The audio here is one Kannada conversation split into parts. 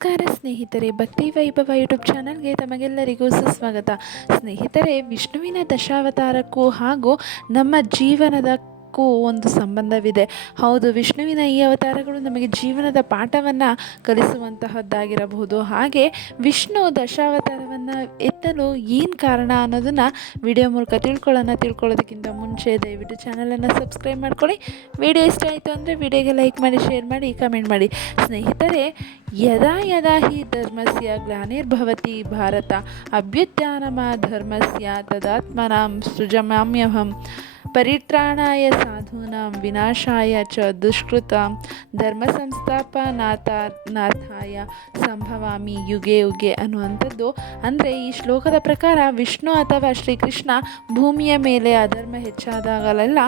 ನಮಸ್ಕಾರ ಸ್ನೇಹಿತರೆ, ಭಕ್ತಿ ವೈಭವ ಯೂಟ್ಯೂಬ್ ಚಾನಲ್ಗೆ ತಮಗೆಲ್ಲರಿಗೂ ಸುಸ್ವಾಗತ. ಸ್ನೇಹಿತರೆ, ವಿಷ್ಣುವಿನ ದಶಾವತಾರಕ್ಕೂ ಹಾಗೂ ನಮ್ಮ ಜೀವನದಕ್ಕೂ ಒಂದು ಸಂಬಂಧವಿದೆ. ಹೌದು, ವಿಷ್ಣುವಿನ ಈ ಅವತಾರಗಳು ನಮಗೆ ಜೀವನದ ಪಾಠವನ್ನು ಕಲಿಸುವಂತಹದ್ದಾಗಿರಬಹುದು. ಹಾಗೆ ವಿಷ್ಣು ದಶಾವತಾರವನ್ನು ಎತ್ತಲು ಏನು ಕಾರಣ ಅನ್ನೋದನ್ನು ವಿಡಿಯೋ ಮೂಲಕ ತಿಳ್ಕೊಳ್ಳೋದಕ್ಕಿಂತ ಮುಂಚೆ ದಯವಿಟ್ಟು ಚಾನಲನ್ನು ಸಬ್ಸ್ಕ್ರೈಬ್ ಮಾಡ್ಕೊಳ್ಳಿ. ವಿಡಿಯೋ ಇಷ್ಟ ಆಯಿತು ಅಂದರೆ ವಿಡಿಯೋಗೆ ಲೈಕ್ ಮಾಡಿ, ಶೇರ್ ಮಾಡಿ, ಕಮೆಂಟ್ ಮಾಡಿ. ಸ್ನೇಹಿತರೆ, ಯದಾ ಯದಾ ಹಿ ಧರ್ಮಸ್ಯ ಗ್ಲಾನಿರ್ಭವತಿ ಭಾರತ ಅಭ್ಯುತ್ಥಾನಮ ಧರ್ಮಸ್ಯ ತದಾತ್ಮನಾಂ ಸೃಜಾಮ್ಯಹಂ ಪರಿತ್ರಾಣಾಯ ಸಾಧೂನಾಂ ವಿನಾಶಾಯ ಚ ದುಷ್ಕೃತಾಂ ಧರ್ಮ ಸಂಸ್ಥಾಪನಾರ್ಥಾಯ ಸಂಭವಾಮಿ ಯುಗೆ ಯುಗೆ ಅನ್ನುವಂಥದ್ದು. ಅಂದರೆ ಈ ಶ್ಲೋಕದ ಪ್ರಕಾರ ವಿಷ್ಣು ಅಥವಾ ಶ್ರೀಕೃಷ್ಣ ಭೂಮಿಯ ಮೇಲೆ ಅಧರ್ಮ ಹೆಚ್ಚಾದಾಗಲೆಲ್ಲ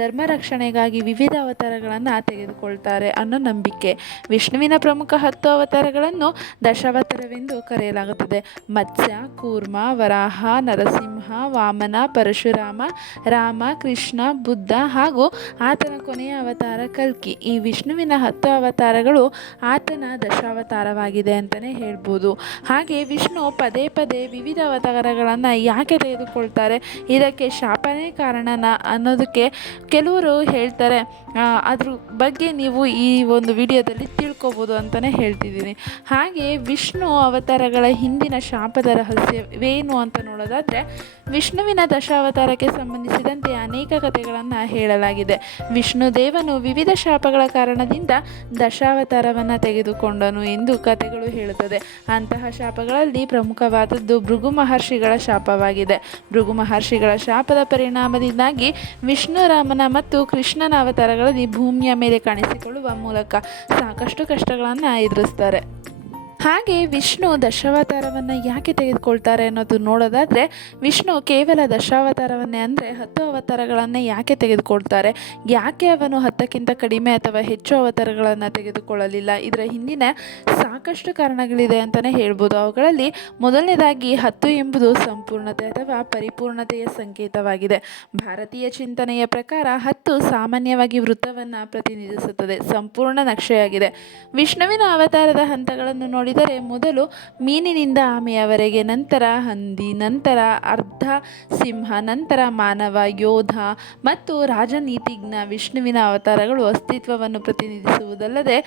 ಧರ್ಮ ರಕ್ಷಣೆಗಾಗಿ ವಿವಿಧ ಅವತಾರಗಳನ್ನು ತೆಗೆದುಕೊಳ್ತಾರೆ ಅನ್ನೋ ನಂಬಿಕೆ. ವಿಷ್ಣುವಿನ ಪ್ರಮುಖ 10 ಅವತಾರಗಳನ್ನು ದಶಾವತಾರವೆಂದು ಕರೆಯಲಾಗುತ್ತದೆ. ಮತ್ಸ್ಯ, ಕೂರ್ಮ, ವರಾಹ, ನರಸಿಂಹ, ವಾಮನ, ಪರಶುರಾಮ, ರಾಮ, ಕೃಷ್ಣ, ಬುದ್ಧ ಹಾಗೂ ಆತನ ಕೊನೆಯ ಅವತಾರ ಕಲ್ಕಿ. ಈ ವಿಷ್ಣುವಿನ 10 ಅವತಾರಗಳು ಆತನ ದಶಾವತಾರವಾಗಿದೆ ಅಂತಲೇ ಹೇಳ್ಬೋದು. ಹಾಗೆ ವಿಷ್ಣು ಪದೇ ಪದೇ ವಿವಿಧ ಅವತಾರಗಳನ್ನು ಯಾಕೆ ತೆಗೆದುಕೊಳ್ತಾರೆ, ಇದಕ್ಕೆ ಶಾಪನೇ ಕಾರಣನ ಅನ್ನೋದಕ್ಕೆ ಕೆಲವರು ಹೇಳ್ತಾರೆ. ಅದ್ರ ಬಗ್ಗೆ ನೀವು ಈ ಒಂದು ವಿಡಿಯೋದಲ್ಲಿ ತಿಳ್ಕೊಬೋದು ಅಂತಲೇ ಹೇಳ್ತಿದ್ದೀನಿ. ಹಾಗೆ ವಿಷ್ಣು ಅವತಾರಗಳ ಹಿಂದಿನ ಶಾಪದ ರಹಸ್ಯವೇನು ಅಂತ ನೋಡೋದಾದರೆ, ವಿಷ್ಣುವಿನ ದಶಾವತಾರಕ್ಕೆ ಸಂಬಂಧಿಸಿದಂತೆ ಅನೇಕ ಕಥೆಗಳನ್ನು ಹೇಳಲಾಗಿದೆ. ವಿಷ್ಣು ದೇವನು ವಿವಿಧ ಶಾಪಗಳ ಕಾರಣದಿಂದ ದಶಾವತಾರವನ್ನು ತೆಗೆದುಕೊಂಡನು ಎಂದು ಕಥೆಗಳು ಹೇಳುತ್ತದೆ. ಅಂತಹ ಶಾಪಗಳಲ್ಲಿ ಪ್ರಮುಖವಾದದ್ದು ಭೃಗು ಮಹರ್ಷಿಗಳ ಶಾಪವಾಗಿದೆ. ಭೃಗು ಮಹರ್ಷಿಗಳ ಶಾಪದ ಪರಿಣಾಮದಿಂದಾಗಿ ವಿಷ್ಣು, ರಾಮನ ಮತ್ತು ಕೃಷ್ಣನ ಅವತಾರಗಳಲ್ಲಿ ಭೂಮಿಯ ಮೇಲೆ ಕಾಣಿಸಿಕೊಳ್ಳುವ ಮೂಲಕ ಸಾಕಷ್ಟು ಕಷ್ಟಗಳನ್ನು ಎದುರಿಸ್ತಾರೆ. ಹಾಗೆ ವಿಷ್ಣು ದಶಾವತಾರವನ್ನು ಯಾಕೆ ತೆಗೆದುಕೊಳ್ತಾರೆ ಅನ್ನೋದು ನೋಡೋದಾದರೆ, ವಿಷ್ಣು ಕೇವಲ ದಶಾವತಾರವನ್ನೇ ಅಂದರೆ 10 ಅವತಾರಗಳನ್ನೇ ಯಾಕೆ ತೆಗೆದುಕೊಳ್ತಾರೆ, ಯಾಕೆ ಅವನು 10ಕ್ಕಿಂತ ಕಡಿಮೆ ಅಥವಾ ಹೆಚ್ಚು ಅವತಾರಗಳನ್ನು ತೆಗೆದುಕೊಳ್ಳಲಿಲ್ಲ, ಇದರ ಹಿಂದಿನ ಸಾಕಷ್ಟು ಕಾರಣಗಳಿದೆ ಅಂತಲೇ ಹೇಳ್ಬೋದು. ಅವುಗಳಲ್ಲಿ ಮೊದಲನೇದಾಗಿ 10 ಎಂಬುದು ಸಂಪೂರ್ಣತೆ ಅಥವಾ ಪರಿಪೂರ್ಣತೆಯ ಸಂಕೇತವಾಗಿದೆ. ಭಾರತೀಯ ಚಿಂತನೆಯ ಪ್ರಕಾರ 10 ಸಾಮಾನ್ಯವಾಗಿ ವೃತ್ತವನ್ನು ಪ್ರತಿನಿಧಿಸುತ್ತದೆ, ಸಂಪೂರ್ಣ ನಕ್ಷೆಯಾಗಿದೆ. ವಿಷ್ಣುವಿನ ಅವತಾರದ ಹಂತಗಳನ್ನು ನೋಡಿದರೆ ಮೊದಲು ಮೀನಿನಿಂದ ಆಮೆಯವರೆಗೆ, ನಂತರ ಹಂದಿ, ನಂತರ ಅರ್ಧ ಸಿಂಹ, ನಂತರ ಮಾನವ, ಯೋಧ ಮತ್ತು ರಾಜನೀತಿಜ್ಞ. ವಿಷ್ಣುವಿನ ಅವತಾರಗಳು ಅಸ್ತಿತ್ವವನ್ನು ಪ್ರತಿನಿಧಿಸುವುದಲ್ಲದೆ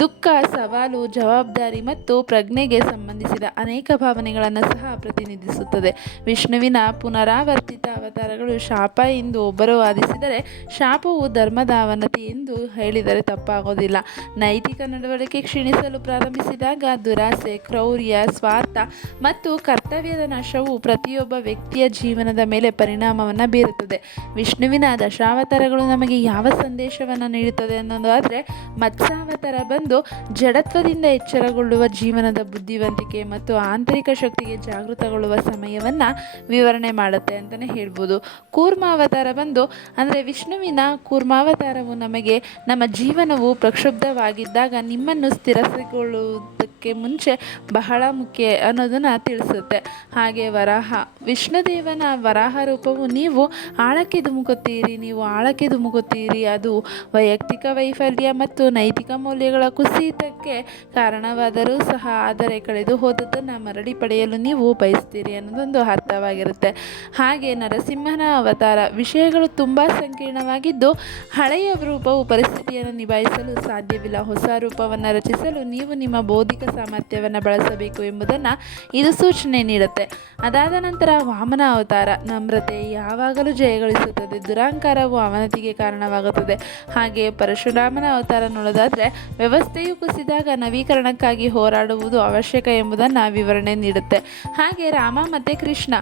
ದುಃಖ, ಸವಾಲು, ಜವಾಬ್ದಾರಿ ಮತ್ತು ಪ್ರಜ್ಞೆಗೆ ಸಂಬಂಧಿಸಿದ ಅನೇಕ ಭಾವನೆಗಳನ್ನು ಸಹ ಪ್ರತಿನಿಧಿಸುತ್ತದೆ. ವಿಷ್ಣುವಿನ ಪುನರಾವರ್ತಿತ ಅವತಾರಗಳು ಶಾಪ ಎಂದು ಒಬ್ಬರು ವಾದಿಸಿದರೆ, ಶಾಪವು ಧರ್ಮದ ಅವನತಿ ಎಂದು ಹೇಳಿದರೆ ತಪ್ಪಾಗೋದಿಲ್ಲ. ನೈತಿಕ ನಡವಳಿಕೆ ಕ್ಷೀಣಿಸಲು ಪ್ರಾರಂಭಿಸಿದಾಗ ದುರಾಸೆ, ಕ್ರೌರ್ಯ, ಸ್ವಾರ್ಥ ಮತ್ತು ಕರ್ತವ್ಯದ ನಾಶವು ಪ್ರತಿಯೊಬ್ಬ ವ್ಯಕ್ತಿಯ ಜೀವನದ ಮೇಲೆ ಪರಿಣಾಮವನ್ನು ಬೀರುತ್ತದೆ. ವಿಷ್ಣುವಿನ ದಶಾವತಾರಗಳು ನಮಗೆ ಯಾವ ಸಂದೇಶವನ್ನು ನೀಡುತ್ತದೆ ಅನ್ನೋದಾದರೆ, ಮತ್ಸ್ಯಾವತಾರ ಬಂದು ಜಡತ್ವದಿಂದ ಎಚ್ಚರಗೊಳ್ಳುವ ಜೀವನದ ಬುದ್ಧಿವಂತಿಕೆ ಮತ್ತು ಆಂತರಿಕ ಶಕ್ತಿಗೆ ಜಾಗೃತಗೊಳ್ಳುವ ಸಮಯವನ್ನು ವಿವರಣೆ ಮಾಡುತ್ತೆ ಅಂತಲೇ ಹೇಳ್ಬೋದು. ಕೂರ್ಮಾವತಾರ ಬಂದು ಅಂದರೆ ವಿಷ್ಣುವಿನ ಕೂರ್ಮಾವತಾರವು ನಮಗೆ ನಮ್ಮ ಜೀವನವು ಪ್ರಕ್ಷುಬ್ಧವಾಗಿದ್ದಾಗ ನಿಮ್ಮನ್ನು ಸ್ಥಿರಗೊಳ್ಳುವುದಕ್ಕೆ ಮುಂಚೆ ಬಹಳ ಮುಖ್ಯ ಅನ್ನೋದನ್ನು ತಿಳಿಸುತ್ತೆ. ಹಾಗೆ ವರಾಹ, ವಿಷ್ಣುದೇವನ ವರಾಹ ರೂಪವು ನೀವು ಆಳಕ್ಕೆ ಧುಮುಕುತ್ತೀರಿ, ಅದು ವೈಯಕ್ತಿಕ ವೈಫಲ್ಯ ಮತ್ತು ನೈತಿಕ ಮೌಲ್ಯಗಳ ಕುಸಿತಕ್ಕೆ ಕಾರಣವಾದರೂ ಸಹ ಆದರೆ ಕಳೆದು ಹೋದದ್ದನ್ನು ಮರಳಿ ಪಡೆಯಲು ನೀವು ಬಯಸ್ತೀರಿ ಅನ್ನೋದೊಂದು ಅರ್ಥವಾಗಿರುತ್ತೆ. ಹಾಗೆ ನರಸಿಂಹನ ಅವತಾರ, ವಿಷಯಗಳು ತುಂಬ ಸಂಕೀರ್ಣವಾಗಿದ್ದು ಹಳೆಯ ರೂಪವು ಪರಿಸ್ಥಿತಿಯನ್ನು ನಿಭಾಯಿಸಲು ಸಾಧ್ಯವಿಲ್ಲ, ಹೊಸ ರೂಪವನ್ನು ರಚಿಸಲು ನೀವು ನಿಮ್ಮ ಬೌದ್ಧಿಕ ಸಾಮರ್ಥ್ಯವನ್ನು ಬಳಸಬೇಕು ಎಂಬುದನ್ನು ಇದು ಸೂಚನೆ ನೀಡುತ್ತೆ. ಅದಾದ ನಂತರ ವಾಮನ ಅವತಾರ, ನಮ್ರತೆ ಯಾವಾಗಲೂ ಜಯಗಳಿಸುತ್ತದೆ, ದುರಹಂಕಾರವು ಅವನತಿಗೆ ಕಾರಣವಾಗುತ್ತದೆ. ಹಾಗೆ ಪರಶುರಾಮನ ಅವತಾರ ನೋಡೋದಾದರೆ, ವ್ಯವಸ್ಥೆಯು ಕುಸಿದಾಗ ನವೀಕರಣಕ್ಕಾಗಿ ಹೋರಾಡುವುದು ಅವಶ್ಯಕ ಎಂಬುದನ್ನು ವಿವರಣೆ ನೀಡುತ್ತೆ. ಹಾಗೆ ರಾಮ ಮತ್ತು ಕೃಷ್ಣ,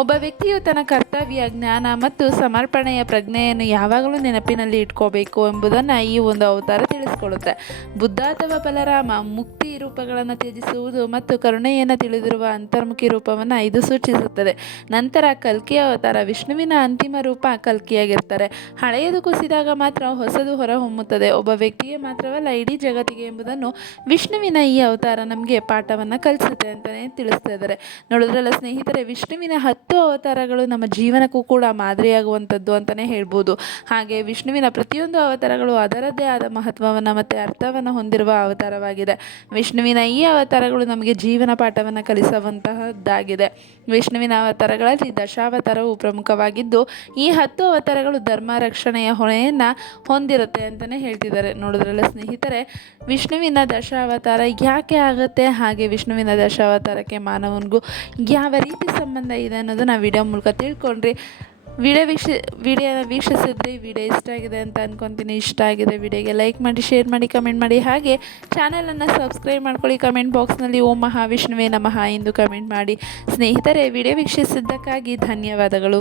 ಒಬ್ಬ ವ್ಯಕ್ತಿಯು ತನ್ನ ಕರ್ತವ್ಯ, ಜ್ಞಾನ ಮತ್ತು ಸಮರ್ಪಣೆಯ ಪ್ರಜ್ಞೆಯನ್ನು ಯಾವಾಗಲೂ ನೆನಪಿನಲ್ಲಿ ಇಟ್ಕೋಬೇಕು ಎಂಬುದನ್ನು ಈ ಒಂದು ಅವತಾರ ತಿಳಿಸ್ಕೊಡುತ್ತೆ. ಬುದ್ಧ ಅಥವಾ ಬಲರಾಮ, ಮುಕ್ತಿ ರೂಪಗಳನ್ನು ತ್ಯಜಿಸುವುದು ಮತ್ತು ಕರುಣೆಯನ್ನು ತಿಳಿದಿರುವ ಅಂತರ್ಮುಖಿ ರೂಪವನ್ನು ಇದು ಸೂಚಿಸುತ್ತದೆ. ನಂತರ ಕಲ್ಕಿ ಅವತಾರ, ವಿಷ್ಣುವಿನ ಅಂತಿಮ ರೂಪ ಕಲ್ಕಿಯಾಗಿರ್ತಾರೆ. ಹಳೆಯದು ಕುಸಿದಾಗ ಮಾತ್ರ ಹೊಸದು ಹೊರಹೊಮ್ಮುತ್ತದೆ, ಒಬ್ಬ ವ್ಯಕ್ತಿಗೆ ಮಾತ್ರವಲ್ಲ ಇಡೀ ಜಗತ್ತಿಗೆ ಎಂಬುದನ್ನು ವಿಷ್ಣುವಿನ ಈ ಅವತಾರ ನಮಗೆ ಪಾಠವನ್ನು ಕಲಿಸುತ್ತೆ ಅಂತಲೇ ತಿಳಿಸ್ತಾ ಇದ್ದಾರೆ. ನೋಡಿದ್ರಲ್ಲ ಸ್ನೇಹಿತರೆ, ವಿಷ್ಣುವಿನ 10 ಅವತಾರಗಳು ನಮ್ಮ ಜೀವನಕ್ಕೂ ಕೂಡ ಮಾದರಿಯಾಗುವಂಥದ್ದು ಅಂತಲೇ ಹೇಳ್ಬೋದು. ಹಾಗೆ ವಿಷ್ಣುವಿನ ಪ್ರತಿಯೊಂದು ಅವತಾರಗಳು ಅದರದ್ದೇ ಆದ ಮಹತ್ವವನ್ನು ಮತ್ತು ಅರ್ಥವನ್ನು ಹೊಂದಿರುವ ಅವತಾರವಾಗಿದೆ. ವಿಷ್ಣುವಿನ ಈ ಈ ಅವತಾರಗಳು ನಮಗೆ ಜೀವನ ಪಾಠವನ್ನು ಕಲಿಸುವಂತಹದ್ದಾಗಿದೆ. ವಿಷ್ಣುವಿನ ಅವತಾರಗಳಲ್ಲಿ ದಶಾವತಾರವು ಪ್ರಮುಖವಾಗಿದ್ದು ಈ 10 ಅವತಾರಗಳು ಧರ್ಮ ರಕ್ಷಣೆಯ ಹೊಣೆಯನ್ನು ಹೊಂದಿರುತ್ತೆ ಅಂತಲೇ ಹೇಳ್ತಿದ್ದಾರೆ. ನೋಡಿದ್ರಲ್ಲ ಸ್ನೇಹಿತರೆ, ವಿಷ್ಣುವಿನ ದಶಾವತಾರ ಯಾಕೆ ಆಗುತ್ತೆ, ಹಾಗೆ ವಿಷ್ಣುವಿನ ದಶಾವತಾರಕ್ಕೆ ಮಾನವನಿಗೂ ಯಾವ ರೀತಿ ಸಂಬಂಧ ಇದೆ ಅನ್ನೋದನ್ನು ವಿಡಿಯೋ ಮೂಲಕ ತಿಳ್ಕೊಂಡ್ರಿ. ವಿಡಿಯೋನ ವೀಕ್ಷಿಸಿದ್ರಿ. ವಿಡಿಯೋ ಇಷ್ಟ ಆಗಿದೆ ಅಂತ ಅಂದ್ಕೊತೀನಿ. ಇಷ್ಟ ಆಗಿದೆ ವಿಡಿಯೋಗೆ ಲೈಕ್ ಮಾಡಿ, ಶೇರ್ ಮಾಡಿ, ಕಮೆಂಟ್ ಮಾಡಿ. ಹಾಗೆ ಚಾನಲನ್ನು ಸಬ್ಸ್ಕ್ರೈಬ್ ಮಾಡ್ಕೊಳ್ಳಿ. ಕಮೆಂಟ್ ಬಾಕ್ಸ್ನಲ್ಲಿ ಓಂ ಮಹಾವಿಷ್ಣುವೇ ನಮಃ ಎಂದು ಕಮೆಂಟ್ ಮಾಡಿ. ಸ್ನೇಹಿತರೆ, ವಿಡಿಯೋ ವೀಕ್ಷಿಸಿದ್ದಕ್ಕಾಗಿ ಧನ್ಯವಾದಗಳು.